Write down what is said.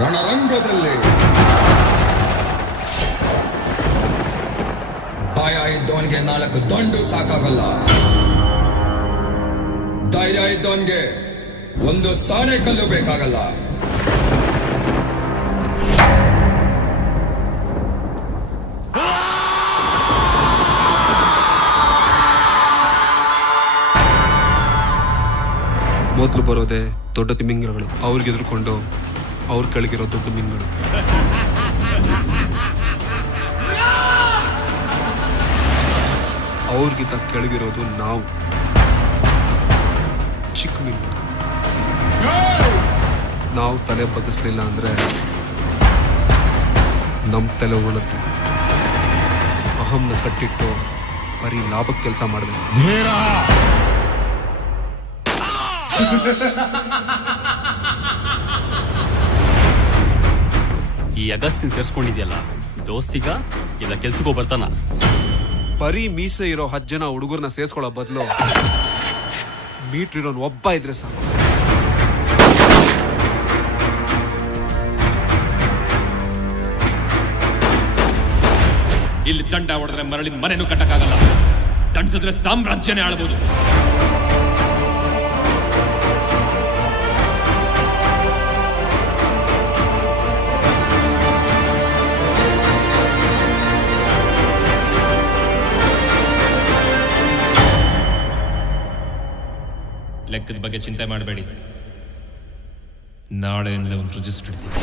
ರಣರಂಗದಲ್ಲಿ ಭಯ ಇದ್ದವನಿಗೆ 4 ದಂಡು ಸಾಕಾಗಲ್ಲ. ಧೈರ್ಯ ಇದ್ದವನಿಗೆ 1 ಸಾಣೆ ಕಲ್ಲು ಬೇಕಾಗಲ್ಲ. ಮೊದಲು ಬರೋದೆ ದೊಡ್ಡ ತಿಮಿಂಗಿಲಗಳು. ಅವ್ರಿಗೆ ಎದುರ್ಕೊಂಡು ಅವ್ರ ಕೆಳಗಿರೋ ದೊಡ್ಡ ಮೀನುಗಳು. ಅವ್ರಿಗಿಂತ ಕೆಳಗಿರೋದು ನಾವು, ಚಿಕ್ಕ ಮೀನು. ನಾವು ತಲೆ ಬಗ್ಗಿಸ್ಲಿಲ್ಲ ಅಂದ್ರೆ ನಮ್ಮ ತಲೆ ಉಳುತ್ತೆ. ಅಹಂನ ಕಟ್ಟಿಟ್ಟು ಬರೀ ಲಾಭಕ್ಕೆ ಕೆಲಸ ಮಾಡಬೇಕು. ಈ ಅಗಸ್ತಿನ್ ಸೇರ್ಸ್ಕೊಂಡಿದ್ಯಲ್ಲ, ದೋಸ್ತಿಗ ಇಲ್ಲ ಕೆಲ್ಸಕ್ಕೋ ಬರ್ತಾನ? ಬರೀ ಮೀಸೆ ಇರೋ 10 ಜನ ಹುಡುಗರನ್ನ ಸೇರ್ಸ್ಕೊಳ್ಳೋ ಬದಲು ಮೀಟ್ರ್ ಇರೋನ್ ಒಬ್ಬ ಇದ್ರೆ ಸಾಕು. ಇಲ್ಲಿ ದಂಡ ಹೊಡೆದ್ರೆ ಮರಳಿ ಮನೆನೂ ಕಟ್ಟಕ್ಕಾಗಲ್ಲ, ದಂಡಿಸಿದ್ರೆ ಸಾಮ್ರಾಜ್ಯನೇ ಆಳ್ಬೋದು. ಲೆಕ್ಕದ ಬಗ್ಗೆ ಚಿಂತೆ ಮಾಡಬೇಡಿ, ನಾಳೆಯಿಂದ ಒಂದು ರಿಜಿಸ್ಟರ್ ಇಡ್ತೀವಿ.